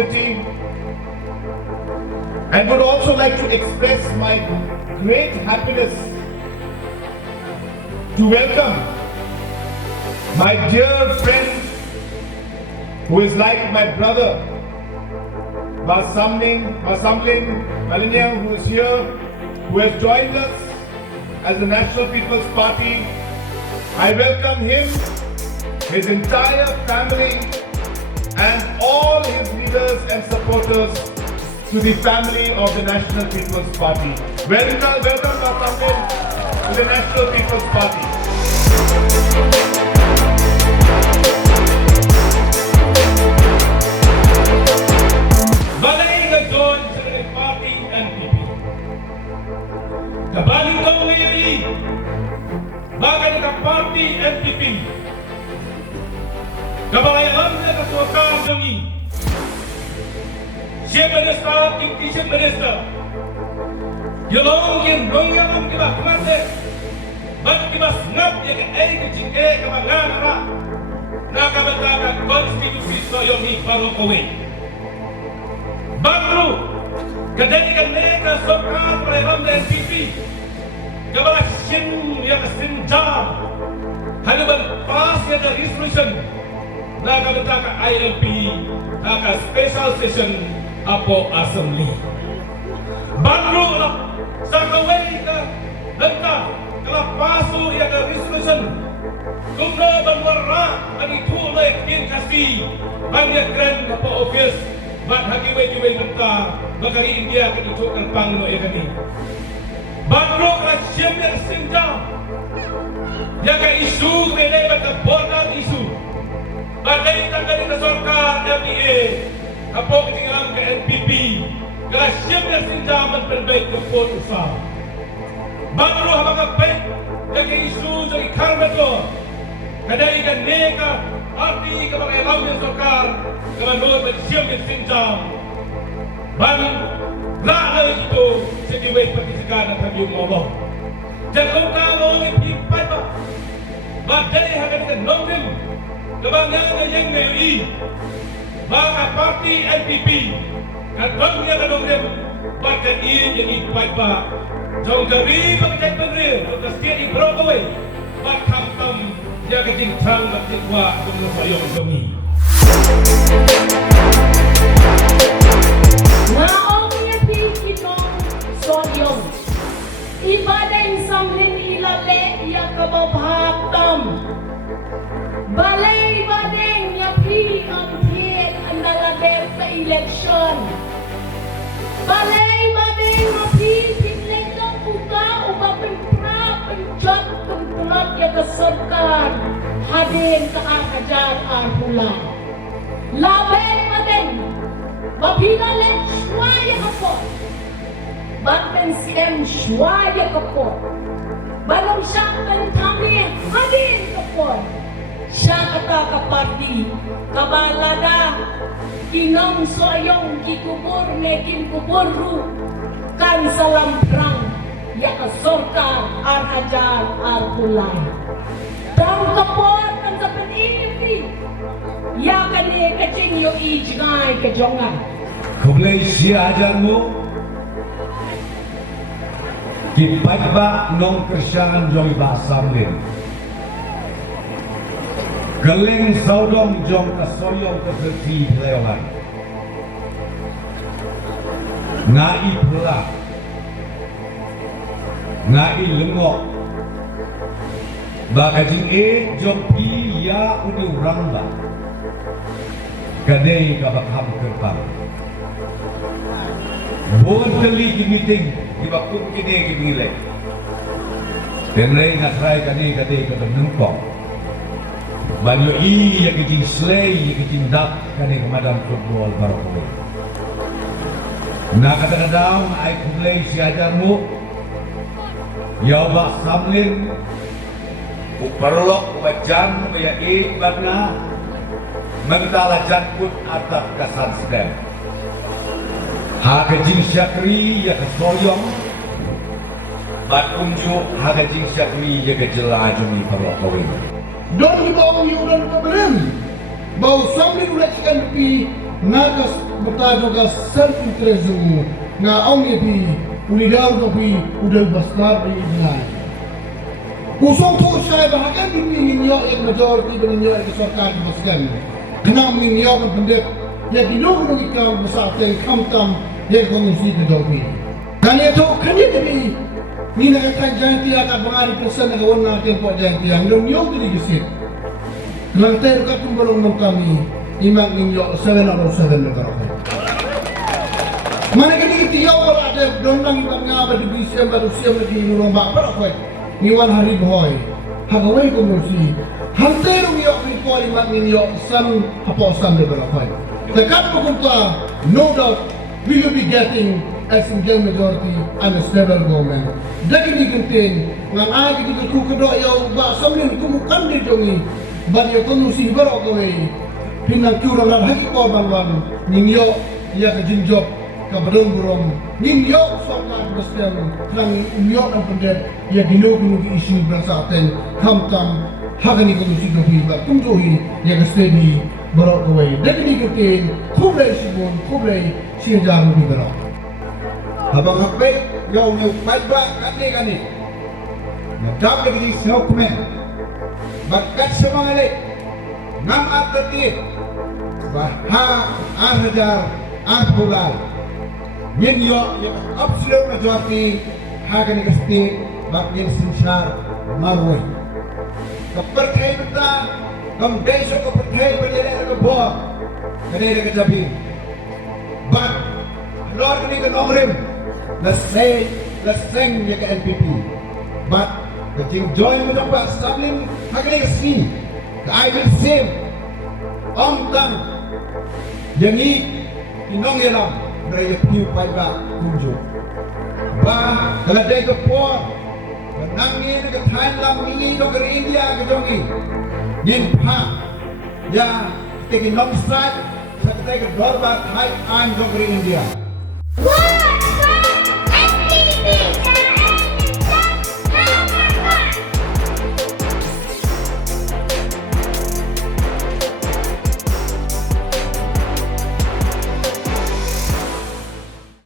opportunity and would also like to express my great happiness to welcome my dear friend who is like my brother, Bah Samlin Malngiang, who is here, who has joined us as the National People's Party. I welcome him, his entire family, and all his leaders and supporters to the family of the National People's Party. Welcome Bah Samlin to the National People's Party. Kabaling kau ngayon bagay ka party NPP kabayaran na kasuwakan ng siya minister, inclusion minister yulong kin rongyang kiba kumande bag kiba snap ya ka ay kaching kabangara na kabantakan constituency Sohiong ni Pyngrope bagro kadang ikan mereka sokar program NPP kabar sin yang senjam halaban pas ada resolution na kabentak ILP ka special session apo assembly baru lah sakawai ka danta kala pasu yang resolution kumno banwarra ani tulo yakin kasi banyak grand apo office bat hakiway juway danta bakari India kan itu kan pangno ya kami baru kasyem yang senjam ya ka isu mengenai pada border isu badai tanggal di sarkar MPA apa ketinggalan ke NPP kasyem yang senjam berbaik ke port usah baru apa baik ya ka isu jadi karbeto kadai kan neka arti kepada lawan sarkar kemanor kasyem yang senjam ban lahat itu sediway pertisakan at yung mga jangan kalau ni pipai ba badai hagan kan nongin kebanyakan yang ngayon mga party NPP kadang niya kanongin bakit iyan yang ipai ba jauh dari bagay penril kastia i-Pyngrope bak kamtam niya kajing trang matikwa kung Sohiong kami Naong kinong Sohiong ibadeng samlin ilale iya kababhatam balay badeng yapi ang tiyan andalader sa eleksyon balay badeng yapi pinlegang puta upapin pra penjot pentulat ya keserkan hadeng keakajar arhulan labay badeng Mapilalen shwaya kapot. Batman CM shwaya kapot. Balong siya kalitami hadin kapot. Siya kata kaparti kabalada kinong Sohiong kikubur nekin kuburu kan salamprang ya kasorka arhajar arhulay. Tang kapot kan sa penili. Ya kani kacing yo ijngai kejongan. Kumlay siya ajar mo kipat ba nong kersyangan jong Bah Samlin galing saudong jong ka Sohiong ka berti leohan ngai pula ngai lengok ba kajing jong pi ya uni Rambrai kadai ka bakham kerpang buat kali di meeting di waktu kini kibile tenai ngatrai kadai ka nungkong banyo yang kejing slay yang kejing dak kadai kemadam football barokoy na kadang-kadang ay kulay si ajarmu ya Bah Samlin uparolok wajan bayai barna mentala jankut atap kasan sedem Hagajing syakri ya ke Sohiong bat unjuk hagajing syakri ya ke jelajumi Pyngrope Don di bawah yuran problem Bah Samlin ulah NPP nakas bertanya ke self interest nga ong ipi ulidaw no pi udah bastar di inai usong to siya bahkan dininyo yang majority dininyo yang sarkar basgan kena minyo kan pendek ya dinuh no ikaw basaten kamtam ya kongusi de dobi kanya to kanya demi ni nakatan janti akan mangari persen nagawan natin po janti ang dunyo diligisit lang tayo katumbalong ng kami imang ninyo 7 out of 7 na karapay mana kini tiyaw wala ada don lang ibang nga ba division baru siya naging ba para ko ni wan hari boy hagaway ko mo si hantero niyo ko imang ninyo san aposan de karapay the kat mo kunta no doubt we will be getting a single majority and a stable government daging digentin ngang agi di ko kedo yaw ba samlin kumukan di dongi banyo kono si baro ko pinang kurang lan haki ko bangwan ninyo ya ka jinjok ka badong burong ninyo sokan bastem lang ninyo ang pendet ya ginu issue berasa aten kamtam hagani ko si do hiba kumjohi ya ka steady baro ko dan ini ketin kublai sibon kublai siang di baro habang hapet yo pajba kani madam lagi sokmen bakat semangat ngam atletik Bah Hajar Angpulal Min yo absolute majority Hagani kasti Bakin sinsar Marwai Kepercayaan kita Kamdeso kepercayaan Berdiri ke bawah Berdiri ke jabi But Lord kini ke nomrim Let's sing ya ke NPP But Kecing join macam Bah Samlin Hagani kasti I will save Om Tang Yang ini Inong yalam Beraya piu paiba Kunjung Bah Kalau dia ke Por Menangin ke Thailand Mingi ke India ke Jongi Yin Pa Ya Tegi non strike Saya ke Dhar Thai I'm ke India